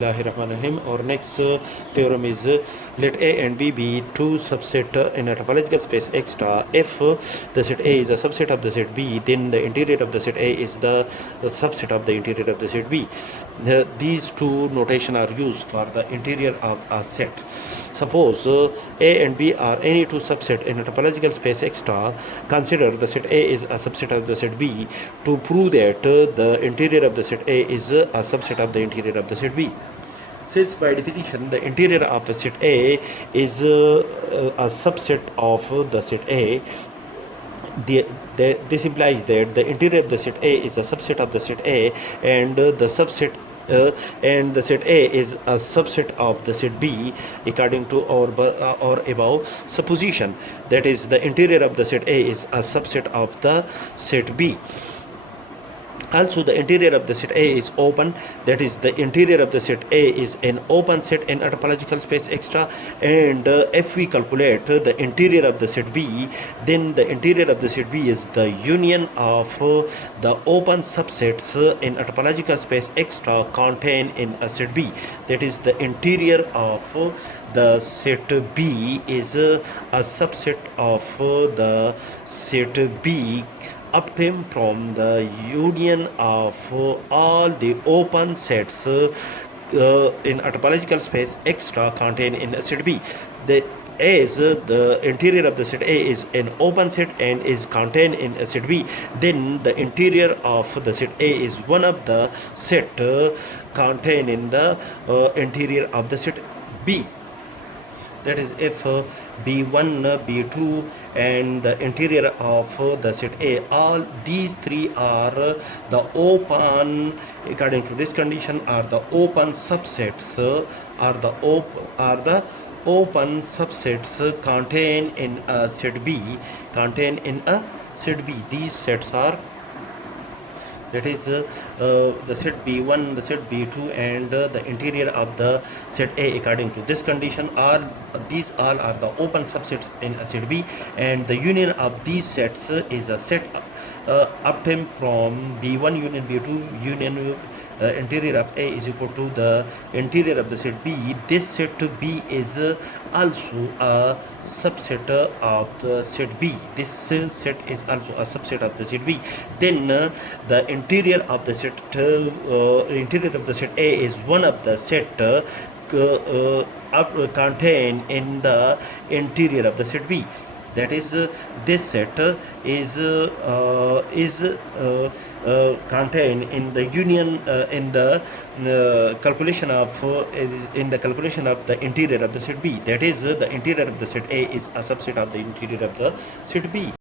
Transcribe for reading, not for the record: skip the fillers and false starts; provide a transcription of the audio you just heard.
Bismillahirrahmanirrahim. Our next theorem is let A and B be two subset in a topological space X star. If the set A is a subset of the set B, then the interior of the set A is the subset of the interior of the set B. These two notation are used for the interior of a set. Suppose A and B are any two subset in a topological space X star. Consider the set A is a subset of the set B. To prove that the interior of the set A is a subset of the interior of the set B. Since by definition the interior of the set A is a subset of the set A, this implies that the interior of the set A is a subset of the set A, and the set A is a subset of the set B according to our above supposition. That is, the interior of the set A is a subset of the set B. Also, the interior of the set A is open. That is, the interior of the set A is an open set in a topological space extra. And if we calculate the interior of the set B, then the interior of the set B is the union of the open subsets in a topological space extra contained in a set B. That is, the interior of the set B is a subset of the set B obtained from the union of all the open sets in a topological space extra contained in a set B. As the interior of the set A is an open set and is contained in a set B, then the interior of the set A is one of the set contained in the interior of the set B. That is, if B1, B2 and the interior of the set A, all these three are the open, according to this condition, are the open subsets, are the open subsets contained in a set B, These sets are, that is, the set B1, the set B2 and the interior of the set A according to this condition. These all are the open subsets in a set B, and the union of these sets is a set obtained from B1 union B2 union interior of A is equal to the interior of the set B. This set B is also a subset of the set B. This set is also a subset of the set B. Then the interior of the set A is one of the set contained in the interior of the set B. That is, this set is contained in the union in the calculation of the interior of the set B. That is, the interior of the set A is a subset of the interior of the set B.